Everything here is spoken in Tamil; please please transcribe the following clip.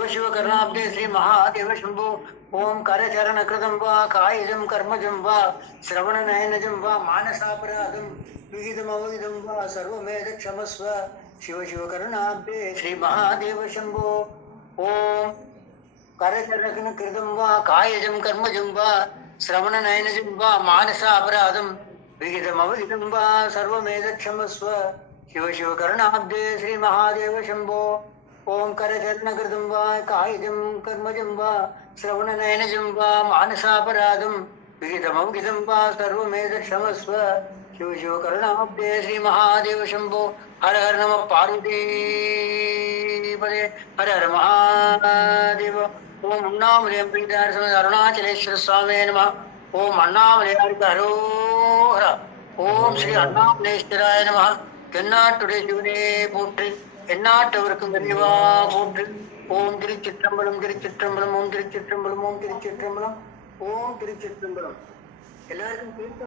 शिव शिव कर्णाब्दे श्री महादेव शंभो ओम करचरण कृतं वा कायजं कर्मजं वा श्रवणनयनजं वा मानसापराधं विहितमवहितं वा सर्वमेध क्षमस्व शिव शिव कर्णाब्दे श्री महादेव शंभो ओम करचरण कृतं वा कायजं कर्मजं वा श्रवणनयनजं वा मानसापराधं विहितमवहितं वा सर्वमेध क्षमस्व शिव शिव कर्णाब्दे श्री महादेव शंभो ओम करचरणकृतं वा कायजं कर्मजं वा श्रवणनयनजं वा मानसापराधं विहितमवहितं वा सर्वमेध क्षमस्व शिव शिव कर्णाब्दे श्री महादेव शंभो हर हर नमः पार्वती पदे हर हर महादेव ओम अण्णामलय अरुणाचलेश्वर स्वामी नमः ओम अण्णामलय हरोहर ओम श्री अण्णामलेश्वराय नमः தென்னாட்டுடைய சிவனே போற்றி எந்நாட்டவருக்கும் நிறைவா போற்றி ஓம் திருச்சிற்றம்பலம் திருச்சிற்றம்பலம் ஓம் திருச்சிற்றம்பலம் ஓம் திருச்சிற்றம்பலம் ஓம் திருச்சிற்றம்பலம் எல்லாருக்கும்